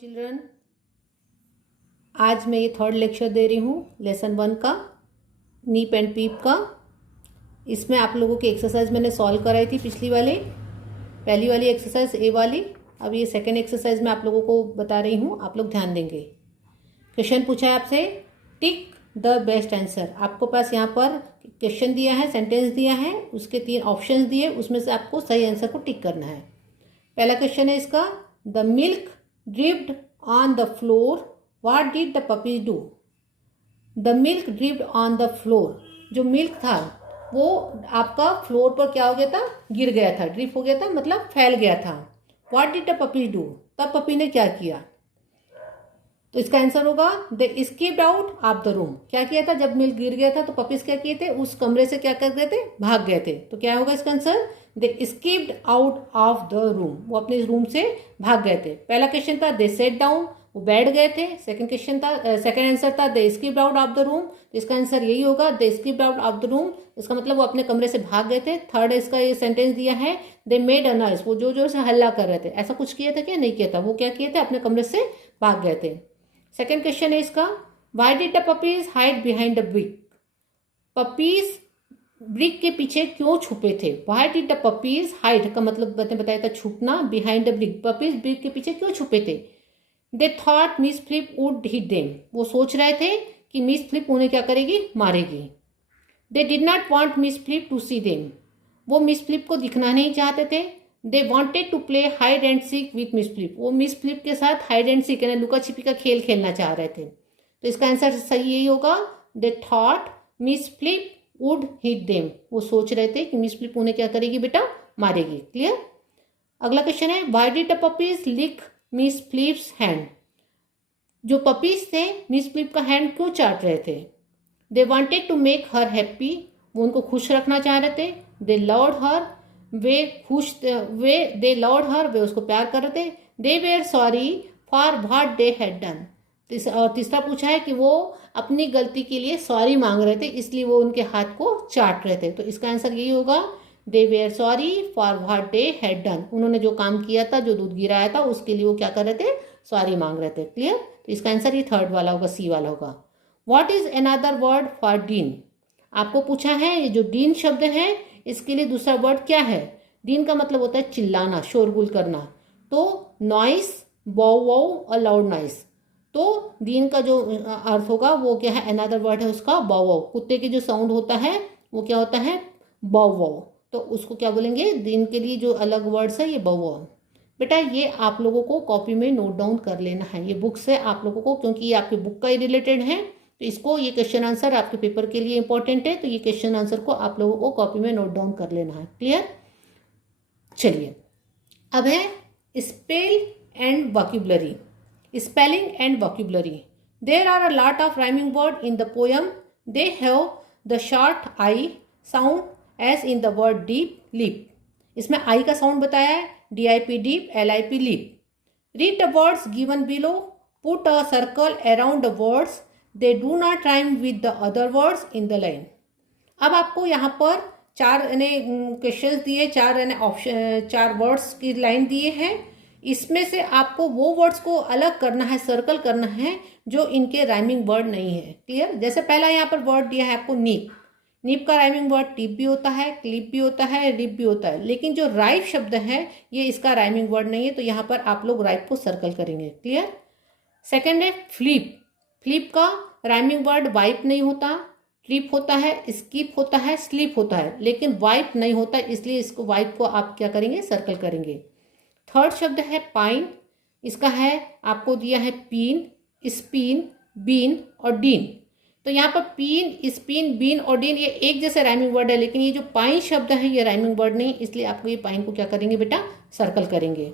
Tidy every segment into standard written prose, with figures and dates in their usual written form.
Children, आज मैं ये थर्ड लेक्चर दे रही हूँ लेसन 1 का नीप एंड पीप का। इसमें आप लोगों की एक्सरसाइज मैंने सॉल्व कराई थी पहली वाली एक्सरसाइज ए वाली। अब ये सेकंड एक्सरसाइज में आप लोगों को बता रही हूँ, आप लोग ध्यान देंगे। क्वेश्चन पूछा है आपसे, टिक द बेस्ट आंसर। आपको पास यहाँ पर क्वेश्चन दिया है, सेंटेंस दिया है, उसके 3 ऑप्शंस दिए, उसमें से आपको सही आंसर को टिक करना है। पहला क्वेश्चन है इसका, the milk dripped on the floor, what did the puppies do. The milk dripped on the floor, जो मिल्क था वो आपका फ्लोर पर क्या हो गया था, गिर गया था, ड्रिप हो गया था, मतलब फैल गया था। What did the puppies do, तब पपी ने क्या किया। तो इसका आंसर होगा they escaped out of the room. क्या किया था, जब मिल्क गिर गया था तो पपीज क्या किए थे, उस कमरे से क्या कर गए थे, भाग गए थे। तो क्या होगा इसका answer, they escaped out of the room, वो अपने रूम से भाग गए थे। पहला क्वेश्चन था दे सेट डाउन, वो बैठ गए थे। सेकंड आंसर था they escaped out of the room, तो इसका आंसर यही होगा they escaped out of the room, इसका मतलब वो अपने कमरे से भाग गए थे। थर्ड इसका ये सेंटेंस दिया है, दे मेड अ नॉइज, वो जोर जोर से हल्ला कर रहे थे। ऐसा कुछ किया था क्या, नहीं किया था, वो क्या किए थे, अपने कमरे से भाग गए थे। सेकेंड क्वेश्चन है इसका, why did the puppies hide behind the brick. Puppies brick के पीछे क्यों छुपे थे। Why did the puppies hide का मतलब मैंने बताया था छुपना, behind the brick, puppies brick के पीछे क्यों छुपे थे। They thought Miss Flip would hit them, वो सोच रहे थे कि मिस फ्लिप उन्हें क्या करेगी, मारेगी। They did not want Miss Flip to see them, वो मिस फ्लिप को दिखना नहीं चाहते थे। They wanted to play hide and seek with Miss Flip, वो मिस फ्लिप के साथ हाइड एंड सीक यानी लुका छिपी का खेल खेलना चाह रहे थे। तो इसका आंसर सही यही होगा, दे thought Miss Flip would hit them, वो सोच रहे थे कि मिस फ्लिप उन्हें क्या करेगी बेटा, मारेगी। क्लियर। अगला क्वेश्चन है, why did the puppies lick Miss Flip's hand, जो पपीज थे मिस फ्लिप का हैंड क्यों चाट रहे थे। They wanted to make her happy, वो उनको खुश रखना चाह रहे थे। They loved her, they loved her, वे उसको प्यार कर रहे थे। They were sorry for what they had done, और तीसरा पूछा है कि वो अपनी गलती के लिए सॉरी मांग रहे थे, इसलिए वो उनके हाथ को चाट रहे थे। तो इसका आंसर यही होगा, they were sorry for what they had done, उन्होंने जो काम किया था, जो दूध गिराया था, उसके लिए वो क्या कर रहे थे, सॉरी मांग रहे थे। क्लियर। तो इसका आंसर ये थर्ड वाला होगा, सी वाला होगा। What is another word for dean, आपको पूछा है ये जो डीन शब्द है इसके लिए दूसरा वर्ड क्या है। डीन का मतलब होता है चिल्लाना, शोरगुल करना। तो नॉइस, बॉव वाउ और लाउड नॉइस, तो डीन का जो अर्थ होगा वो क्या है, अनदर वर्ड है उसका बॉव वाउ। कुत्ते के जो साउंड होता है वो क्या होता है, बॉव वाउ, तो उसको क्या बोलेंगे, डीन के लिए जो अलग वर्ड्स है ये बॉव वाउ। बेटा ये आप लोगों को कॉपी में नोट डाउन कर लेना है, ये बुक से आप लोगों को, क्योंकि ये आपके बुक का ही रिलेटेड है, तो इसको, ये क्वेश्चन आंसर आपके पेपर के लिए इंपॉर्टेंट है, तो ये क्वेश्चन आंसर को आप लोगों को कॉपी में नोट डाउन कर लेना है। क्लियर। चलिए अब है spell and vocabulary, spelling and vocabulary. There are a lot of rhyming word in the poem, they have the short I sound as in the word dip, lip. इसमें I का sound बताया है, DIP dip, LIP lip. Read the words given below, put a circle around the words, they do not rhyme with the other words in the line. अब आपको यहाँ पर 4 questions दिए, 4 words की लाइन दिए हैं, इसमें से आपको वो वर्ड्स को अलग करना है, सर्कल करना है जो इनके राइमिंग वर्ड नहीं है। क्लियर। जैसे पहला यहाँ पर वर्ड दिया है आपको नीप, नीप का राइमिंग वर्ड टिप भी होता है, क्लिप भी होता है, रिप भी होता है, लेकिन जो राइप शब्द है ये इसका राइमिंग वर्ड नहीं है, तो यहाँ पर आप लोग राइप को सर्कल करेंगे। क्लियर। सेकेंड है फ्लिप, फ्लिप का राइमिंग वर्ड वाइप नहीं होता, ट्रिप होता है, स्किप होता है, स्लीप होता है, लेकिन वाइप नहीं होता, इसलिए इसको वाइप को आप क्या करेंगे, सर्कल करेंगे। थर्ड शब्द है पाइन, इसका है आपको दिया है पीन, स्पिन, बीन और डीन। तो यहाँ पर पीन, स्पिन, बीन और डीन ये एक जैसे राइमिंग वर्ड है, लेकिन ये जो पाइन शब्द है ये राइमिंग वर्ड नहीं, इसलिए आपको ये पाइन को क्या करेंगे बेटा, सर्कल करेंगे।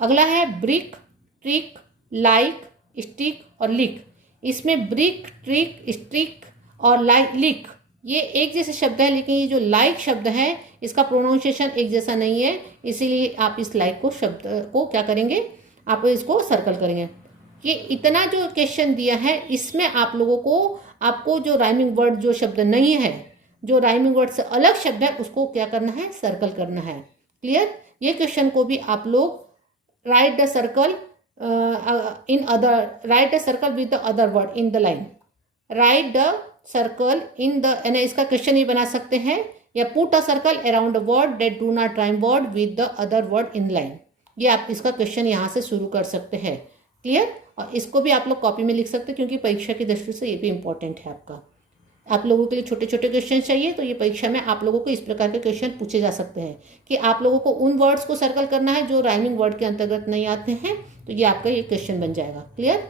अगला है ब्रिक, ट्रिक, लाइक, स्टिक और लिक। इसमें ब्रिक, ट्रिक, स्टिक और लिक ये एक जैसे शब्द है, लेकिन ये जो लाइक शब्द है इसका प्रोनाउंसिएशन एक जैसा नहीं है, इसीलिए आप इस लाइक को शब्द को क्या करेंगे, आप इसको सर्कल करेंगे। ये इतना जो क्वेश्चन दिया है इसमें आप लोगों को, आपको जो राइमिंग वर्ड, जो शब्द नहीं है, जो राइमिंग वर्ड से अलग शब्द है, उसको क्या करना है, सर्कल करना है। क्लियर। ये क्वेश्चन को भी आप लोग right the circle in other, right a circle with the other word in the line, right the circle in the, यानी इसका क्वेश्चन ये बना सकते हैं, या put a circle around a word that do not rhyme word with the other word in line. ये आप इसका क्वेश्चन यहाँ से शुरू कर सकते हैं। क्लियर? और इसको भी आप लोग कॉपी में लिख सकते हैं, क्योंकि परीक्षा की दृष्टि से ये भी इंपॉर्टेंट है आपका। आप लोगों के लिए छोटे छोटे क्वेश्चन चाहिए, तो ये परीक्षा में आप लोगों को इस प्रकार के क्वेश्चन पूछे जा सकते हैं कि आप लोगों को उन वर्ड्स को सर्कल करना है जो राइमिंग वर्ड के अंतर्गत नहीं आते हैं, तो ये आपका ये क्वेश्चन बन जाएगा। क्लियर?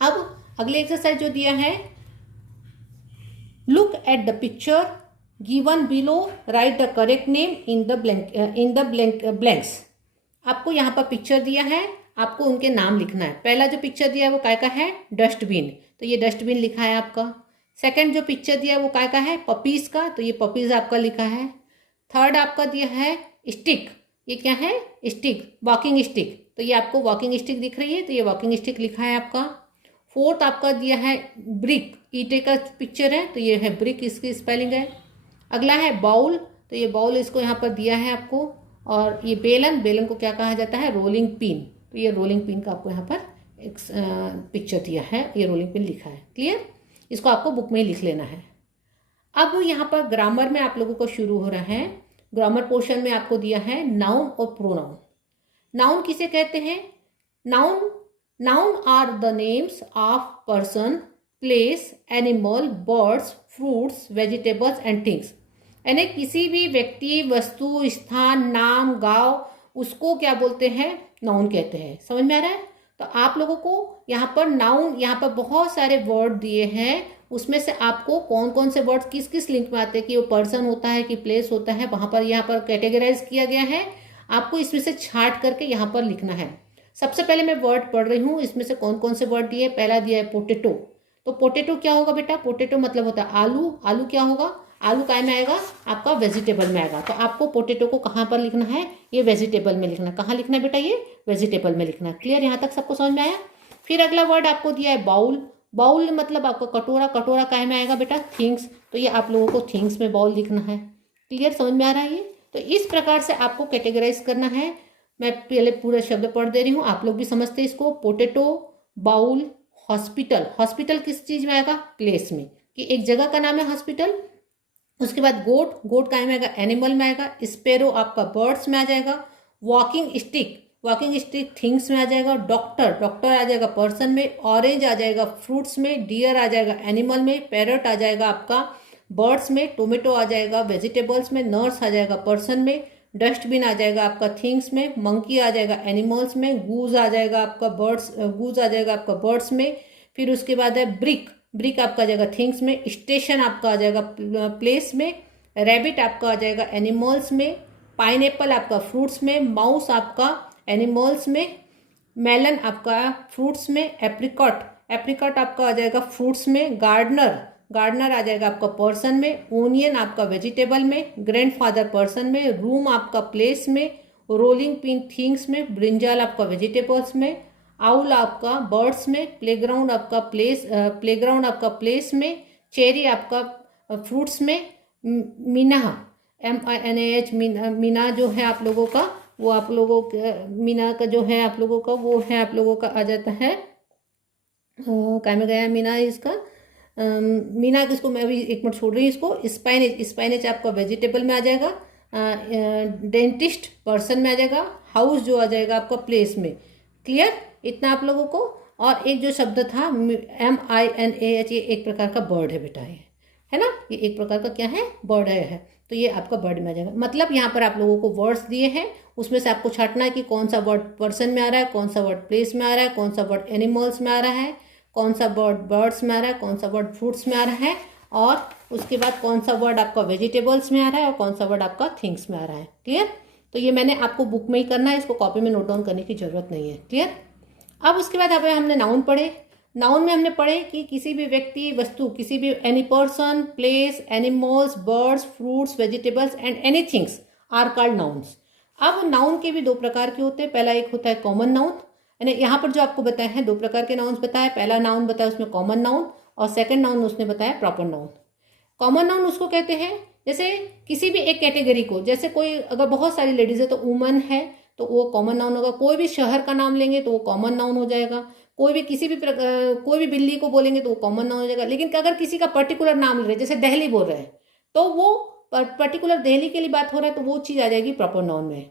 अब अगले एक्सरसाइज जो दिया है, look at the picture given below, right the correct name in the blanks. आपको यहाँ पर पिक्चर दिया है, आपको उनके नाम लिखना है। पहला जो पिक्चर दिया है वो काय का है? डस्टबिन, तो ये डस्टबिन लिखा है आपका। सेकंड जो पिक्चर दिया है वो काय का है? पपीज का, तो ये पपीज आपका लिखा है। थर्ड आपका दिया है स्टिक, ये क्या है? स्टिक, वॉकिंग स्टिक, तो ये आपको वॉकिंग स्टिक दिख रही है, तो ये वॉकिंग स्टिक लिखा है आपका। फोर्थ आपका दिया है ब्रिक, ईंटे का पिक्चर है, तो ये है ब्रिक, इसकी स्पेलिंग है। अगला है बाउल, तो ये बाउल इसको यहाँ पर दिया है आपको। और ये बेलन, बेलन को क्या कहा जाता है? रोलिंग पिन, तो ये रोलिंग पिन का आपको यहाँ पर एक पिक्चर दिया है, ये रोलिंग पिन लिखा है। क्लियर? इसको आपको बुक में ही लिख लेना है। अब यहाँ पर ग्रामर में आप लोगों को शुरू हो रहा है। ग्रामर पोर्शन में आपको दिया है नाउन और प्रोनाउन। नाउन किसे कहते हैं? Noun are the names of person, place, animal, birds, fruits, vegetables and things. यानी किसी भी व्यक्ति, वस्तु, स्थान, नाम, गांव, उसको क्या बोलते हैं? नाउन कहते हैं। समझ में आ रहा है? तो आप लोगों को यहाँ पर नाउन, यहाँ पर बहुत सारे वर्ड दिए हैं, उसमें से आपको कौन कौन से वर्ड किस किस लिंक में आते हैं, कि वो पर्सन होता है कि प्लेस होता है, वहाँ पर यहाँ पर कैटेगराइज किया गया है। आपको इसमें से छांट करके यहाँ पर लिखना है। सबसे पहले मैं वर्ड पढ़ रही हूँ, इसमें से कौन कौन से वर्ड दिए। पहला दिया है पोटेटो, तो पोटेटो क्या होगा बेटा? पोटेटो मतलब होता है आलू। आलू क्या होगा? आलू काय में आएगा? आपका वेजिटेबल में आएगा। तो आपको पोटेटो को कहाँ पर लिखना है? ये वेजिटेबल में लिखना है। कहाँ लिखना है बेटा? ये वेजिटेबल में लिखना है। क्लियर? यहाँ तक सबको समझ में आया? फिर अगला वर्ड आपको दिया है बाउल। बाउल मतलब आपका कटोरा। कटोरा काय में आएगा बेटा? थिंग्स, तो ये आप लोगों को थिंग्स में बाउल लिखना है। क्लियर? समझ में आ रहा है ये? तो इस प्रकार से आपको कैटेगराइज करना है। मैं पहले पूरा शब्द पढ़ दे रही हूँ, आप लोग भी समझते हैं इसको। Potato, bowl, hospital. हॉस्पिटल किस चीज में आएगा? प्लेस में, कि एक जगह का नाम है हॉस्पिटल। उसके बाद गोट, गोट का में आएगा? एनिमल में आएगा। स्पेरो आपका बर्ड्स में आ जाएगा। Walking stick, walking stick things में आ जाएगा। डॉक्टर, डॉक्टर आ जाएगा पर्सन में। ऑरेंज आ जाएगा फ्रूट्स में। डियर आ जाएगा एनिमल में। पैरट आ जाएगा आपका बर्ड्स में। टोमेटो आ जाएगा वेजिटेबल्स में। नर्स आ जाएगा पर्सन में। डस्टबिन आ जाएगा आपका थिंग्स में। मंकी आ जाएगा एनिमल्स में। गूज आ जाएगा आपका बर्ड्स में। फिर उसके बाद है ब्रिक, ब्रिक आपका आ जाएगा थिंग्स में। स्टेशन आपका आ जाएगा प्लेस में। रैबिट आपका आ जाएगा एनिमल्स में। पाइनएप्पल आपका फ्रूट्स में। माउस आपका एनिमल्स में। मेलन आपका फ्रूट्स में। एप्रिकॉट, एप्रिकॉट आपका आ जाएगा फ्रूट्स में। गार्डनर, गार्डनर आ जाएगा आपका पर्सन में। ओनियन आपका वेजिटेबल में। ग्रैंडफादर पर्सन में। रूम आपका प्लेस में। रोलिंग पिन थिंग्स में। ब्रिंजल आपका वेजिटेबल्स में। आउल आपका बर्ड्स में। प्लेग्राउंड आपका प्लेस में। चेरी आपका फ्रूट्स में। मीना, MINAH, मीना जो है आप लोगों का, वो आप लोगों मीना का जो है आप लोगों का, वो है आप लोगों का आ जाता है, क्या में गया मीना इसका, मीना किसको, मैं अभी एक मिनट छोड़ रही हूँ इसको। स्पाइनेच, स्पाइनेच आपका वेजिटेबल में आ जाएगा। डेंटिस्ट पर्सन में आ जाएगा। हाउस जो आ जाएगा आपका प्लेस में। क्लियर? इतना आप लोगों को। और एक जो शब्द था MINAH, ये एक प्रकार का बर्ड है बेटा, ये है ना, ये एक प्रकार का क्या है? बर्ड है। तो ये आपका बर्ड में आ जाएगा। मतलब यहाँ पर आप लोगों को वर्ड्स दिए हैं, उसमें से आपको छांटना है कि कौन सा वर्ड पर्सन में आ रहा है, कौन सा वर्ड प्लेस में आ रहा है, कौन सा वर्ड एनिमल्स में आ रहा है, कौन सा वर्ड बर्ड्स में आ रहा है, कौन सा वर्ड फ्रूट्स में आ रहा है, और उसके बाद कौन सा वर्ड आपका वेजिटेबल्स में आ रहा है, और कौन सा वर्ड आपका थिंग्स में आ रहा है। क्लियर? तो ये मैंने आपको बुक में ही करना है, इसको कॉपी में नोट डाउन करने की जरूरत नहीं है। क्लियर? अब उसके बाद अब हमने नाउन पढ़े। नाउन में हमने पढ़े कि किसी भी व्यक्ति, वस्तु, किसी भी any person, place, animals, birds, fruits, vegetables and any things are called nouns. अब नाउन के भी दो प्रकार के होते हैं। पहला एक होता है कॉमन नाउन, यानी यहाँ पर जो आपको बताया है दो प्रकार के नाउन्स बताया। पहला नाउन बताया उसमें कॉमन नाउन, और सेकंड नाउन उसने बताया प्रॉपर नाउन। कॉमन नाउन उसको कहते हैं जैसे किसी भी एक कैटेगरी को, जैसे कोई अगर बहुत सारी लेडीज है तो वुमन है, तो वो कॉमन नाउन होगा। कोई भी शहर का नाम लेंगे तो वो कॉमन नाउन हो जाएगा। कोई भी कोई भी बिल्ली को बोलेंगे तो वो कॉमन नाउन हो जाएगा। लेकिन अगर किसी का पर्टिकुलर नाम ले रहे हैं, जैसे दिल्ली बोल रहे हैं, तो वो पर्टिकुलर दिल्ली के लिए बात हो रहा है, तो वो चीज़ आ जाएगी प्रॉपर नाउन में।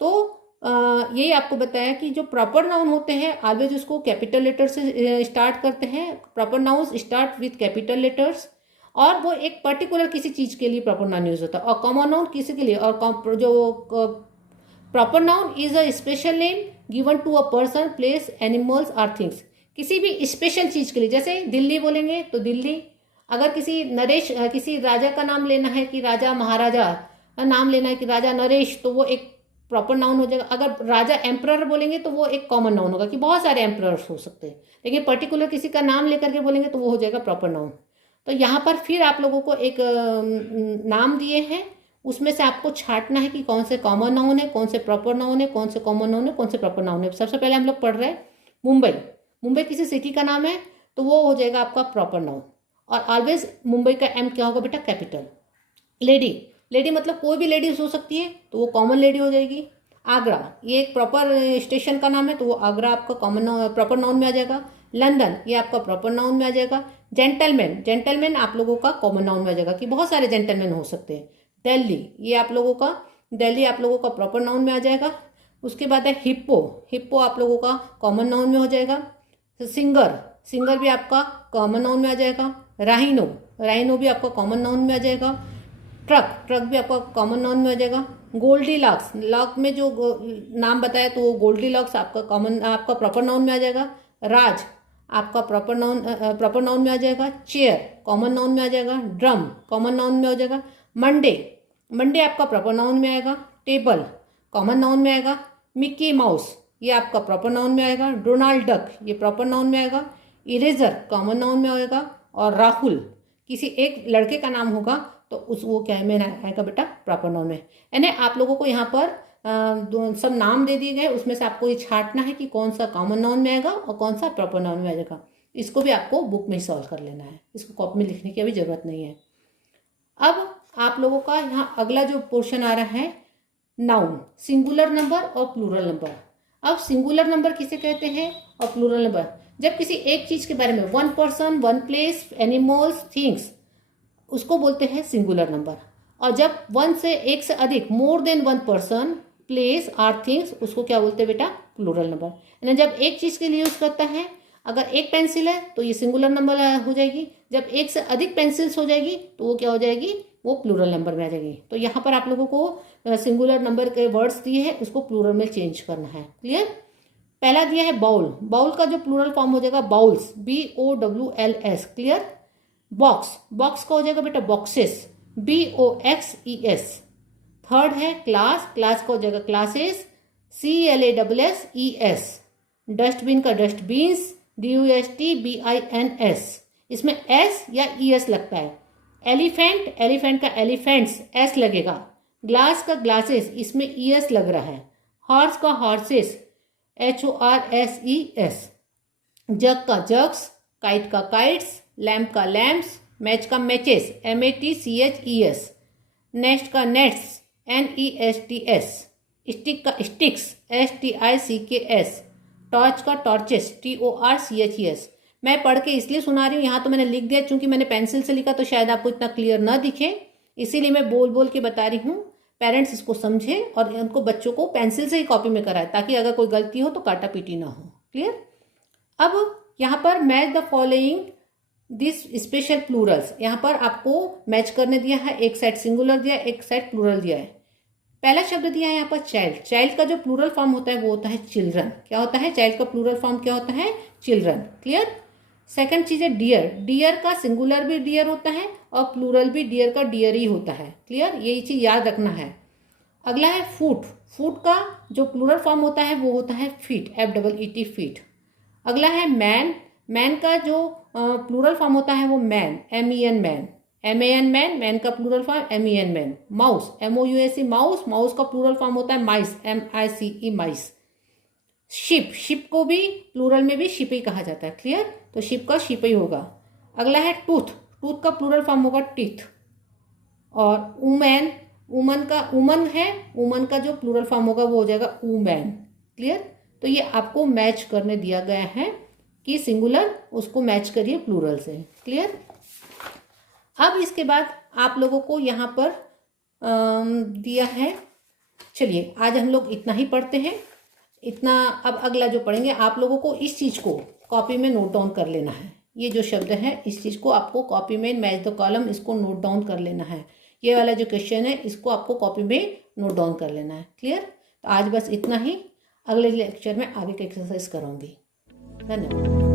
तो यही आपको बताया कि जो प्रॉपर नाउन होते हैं ऑलवेज उसको कैपिटल लेटर से स्टार्ट करते हैं। Proper nouns start with capital letters, और वो एक पर्टिकुलर किसी चीज़ के लिए प्रॉपर नाउन यूज होता है, और कॉमन नाउन किसी के लिए। और जो proper noun is a special name given to a person, place, animals और थिंग्स। किसी भी स्पेशल चीज़ के लिए, जैसे दिल्ली बोलेंगे तो दिल्ली। अगर किसी राजा का नाम लेना है कि राजा महाराजा का नाम लेना है कि राजा नरेश, तो वो एक प्रॉपर नाउन हो जाएगा। अगर राजा एम्परर बोलेंगे तो वो एक कॉमन नाउन होगा कि बहुत सारे एम्परर्स हो सकते हैं। लेकिन पर्टिकुलर किसी का नाम लेकर के बोलेंगे तो वो हो जाएगा प्रॉपर नाउन। तो यहाँ पर फिर आप लोगों को एक नाम दिए हैं, उसमें से आपको छांटना है कि कौन से कॉमन नाउन है, कौन से प्रॉपर नाउन है, कौन से कॉमन नाउन है, कौन से प्रॉपर नाउन है। सबसे पहले हम लोग पढ़ रहे हैं मुंबई। मुंबई किसी सिटी का नाम है तो वो हो जाएगा आपका प्रॉपर नाउन। और ऑलवेज मुंबई का एम क्या होगा बेटा? कैपिटल। लेडी, लेडी मतलब कोई भी लेडीज हो सकती है तो वो कॉमन लेडी हो जाएगी। आगरा, ये एक प्रॉपर स्टेशन का नाम है तो वो आगरा आपका कॉमन प्रॉपर नाउन में आ जाएगा। लंदन, ये आपका प्रॉपर नाउन में आ जाएगा। जेंटलमैन, जेंटलमैन आप लोगों का कॉमन नाउन में आ जाएगा कि बहुत सारे जेंटलमैन हो सकते हैं। दिल्ली, ये आप लोगों का दिल्ली आप लोगों का प्रॉपर नाउन में आ जाएगा। उसके बाद है हिप्पो, हिप्पो आप लोगों का कॉमन नाउन में हो जाएगा। सिंगर, सिंगर भी आपका कॉमन नाउन में आ जाएगा। राइनो, राइनो भी आपका कॉमन नाउन में आ जाएगा। ट्रक, ट्रक भी आपका कॉमन नाउन में आ जाएगा। गोल्डी लॉक्स, लॉक में जो नाम बताया तो वो गोल्डी लॉक्स आपका प्रॉपर नाउन में आ जाएगा। राज आपका प्रॉपर नाउन में आ जाएगा। चेयर कॉमन नाउन में आ जाएगा। ड्रम कॉमन नाउन में हो जाएगा। मंडे, मंडे आपका प्रॉपर नाउन में आएगा। टेबल कॉमन नाउन में आएगा। मिक्की माउस, ये आपका प्रॉपर नाउन में आएगा। डोनाल्ड डक, ये प्रॉपर नाउन में आएगा। इरेजर कॉमन नाउन में आएगा। और राहुल किसी एक लड़के का नाम होगा तो वो क्या है में आएगा बेटा? प्रॉपर नाउन में। यानी आप लोगों को यहाँ पर सब नाम दे दिए गए, उसमें से आपको ये छांटना है कि कौन सा कॉमन नाउन में आएगा और कौन सा प्रॉपर नाउन में आ जाएगा। इसको भी आपको बुक में ही सॉल्व कर लेना है, इसको कॉपी में लिखने की अभी जरूरत नहीं है। अब आप लोगों का यहाँ अगला जो पोर्शन आ रहा है, नाउन, सिंगुलर नंबर और प्लूरल नंबर। अब सिंगुलर नंबर किसे कहते हैं और प्लूरल नंबर जब किसी एक चीज के बारे में, one person, one place, animals, things, उसको बोलते हैं सिंगुलर नंबर। और जब वन से एक से अधिक, more than one person, place और थिंग्स, उसको क्या बोलते हैं बेटा? Plural number. यानी जब एक चीज के लिए यूज करता है, अगर एक पेंसिल है तो ये सिंगुलर नंबर हो जाएगी। जब एक से अधिक पेंसिल्स हो जाएगी तो वो क्या हो जाएगी? वो प्लूरल नंबर में आ जाएगी। तो यहाँ पर आप लोगों को सिंगुलर नंबर के वर्ड्स दिए हैं, उसको प्लूरल में चेंज करना है। क्लियर? पहला दिया है बाउल, बाउल का जो प्लूरल फॉर्म हो जाएगा bowls, BOWLS। Clear? Box, box का हो जाएगा बेटा बॉक्सेस, BOXES। थर्ड है क्लास, क्लास का हो जाएगा क्लासेस, CLASSES। डस्टबिन का डस्टबीन्स, DUSTBINS। इसमें S या ES लगता है। एलिफेंट, एलिफेंट का एलिफेंट्स S लगेगा। ग्लास का ग्लासेस, इसमें ES लग रहा है। हॉर्स का हॉर्सेस, HORSES। जग का जग्स, काइट का काइट्स, लैम्प का लैम्प्स, मैच का मैचेस, MATCHES। नेस्ट का नेट्स, NESTS। स्टिक का स्टिक्स, STICKS। टॉर्च का टॉर्चेस, TORCHES। मैं पढ़ के इसलिए सुना रही हूँ, यहाँ तो मैंने लिख दिया, चूंकि मैंने पेंसिल से लिखा तो शायद आपको इतना क्लियर ना दिखे, इसीलिए मैं बोल बोल के बता रही हूँ। पेरेंट्स इसको समझे और उनको बच्चों को पेंसिल से ही कॉपी में कराए, ताकि अगर कोई गलती हो तो काटा पीटी ना हो। क्लियर? अब यहाँ पर match the following this special Plurals, यहाँ पर आपको मैच करने दिया है। एक साइड सिंगुलर दिया है, एक साइड प्लूरल दिया है। पहला शब्द दिया है यहाँ पर चाइल्ड, चाइल्ड का जो प्लूरल फॉर्म होता है वो होता है चिल्ड्रन। क्या होता है? चाइल्ड का प्लूरल फॉर्म क्या होता है? चिल्ड्रन। क्लियर? सेकंड चीज है डियर, डियर का सिंगुलर भी डियर होता है और प्लूरल भी डियर का डियर ही होता है। क्लियर? यही चीज याद रखना है। अगला है फूट, फूट का जो प्लूरल फॉर्म होता है वो होता है फीट, FEET, फीट। अगला है मैन, मैन का जो प्लूरल फॉर्म होता है वो men, MEN, men, MAN, man, man का plural form MEN, men. Mouse, MOUSE, mouse, mouse का प्लूरल फॉर्म होता है mice, MICE, mice. Ship, ship को भी प्लूरल में भी शिप ही कहा जाता है। क्लियर? तो शिप का शिप ही होगा। अगला है टूथ, टूथ का प्लूरल फॉर्म होगा टीथ। और वुमेन, वुमन का वुमन है, वुमन का जो प्लूरल फॉर्म होगा वो हो जाएगा वुमेन। क्लियर? तो ये आपको मैच करने दिया गया है कि सिंगुलर उसको मैच करिए प्लूरल से। क्लियर? अब इसके बाद आप लोगों को यहाँ पर दिया है। चलिए आज हम लोग इतना ही पढ़ते हैं, इतना। अब अगला जो पढ़ेंगे आप लोगों को इस चीज़ को कॉपी में नोट डाउन कर लेना है। ये जो शब्द है इस चीज़ को आपको कॉपी में मैच द कॉलम इसको नोट डाउन कर लेना है। ये वाला जो क्वेश्चन है इसको आपको कॉपी में नोट डाउन कर लेना है। क्लियर? तो आज बस इतना ही, अगले लेक्चर में आगे की एक्सरसाइज करूँगी। धन्यवाद।